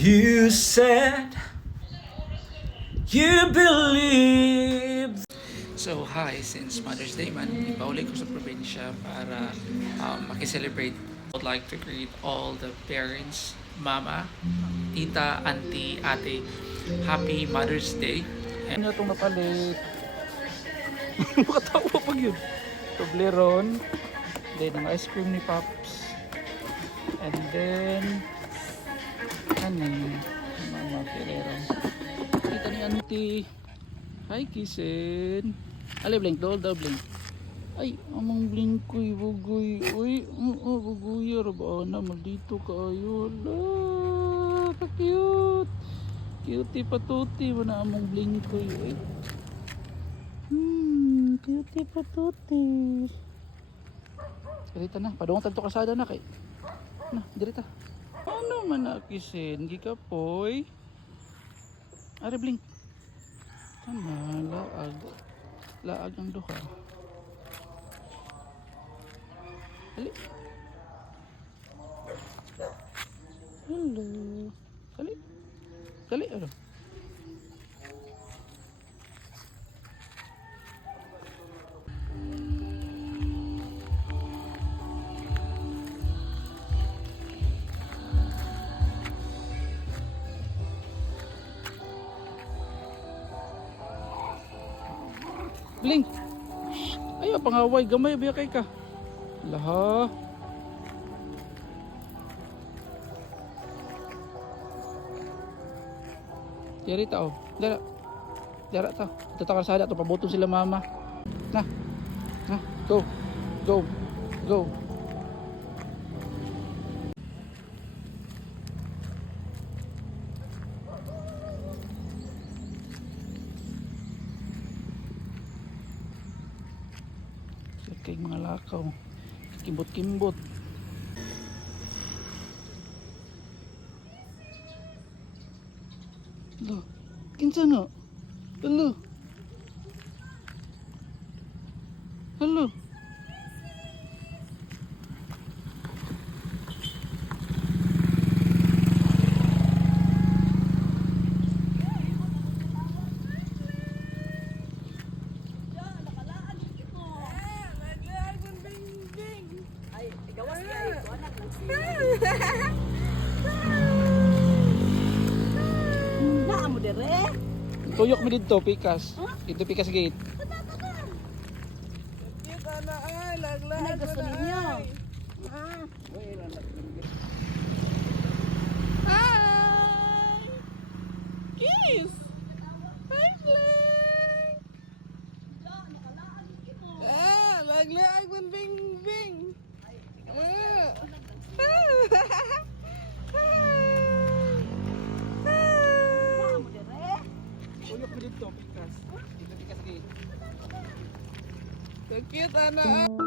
You said you believe. So hi, since Mother's Day man, ipauli ko sa probinsya para makiselebrate. I would like to greet all the parents, mama, tita, auntie, ate, happy Mother's Day. Ano itong napalit? Makatawa pag yun. Toblerone. Then ang ice cream ni Pops. And then ano mama Ferrero. Kita ni auntie. Hi Kisen. Ali blink daw blink. Ay among blink koy bugoy. Uy bugoy ra na maldito kaayo. La ka cute. Cutie patuti mo na among blink koy. Uy. Cutie patuti. Dirita na, padung tanto kasada na kay. Na, dirita. Ano man na Kisen, gika poy. Are blink. Tama, laag. Laag ang duha. Ali. Hello. Kali. Kali ano? Blink. Ayaw pangaway gamay biya kay ka. Laha. Diri ta oh. Dara. Dara ta. Ito ta kalsada to pabuton sila mama. Na. Na, go. Go. Go. Kay mga lakaw kimbot-kimbot. Lo, kinsa na? Hello. Hello. Naa mo dire? Tuyok mi dito pikas. Dito pikas gate. Kita na ay, laglaan Ano gusto ninyo? Hi! Kiss! Hi, Flink! Laglaan mo bing bing! Naa mo dire? Tuyok mi dito pikas. Dito pikas gate. Kita na ay.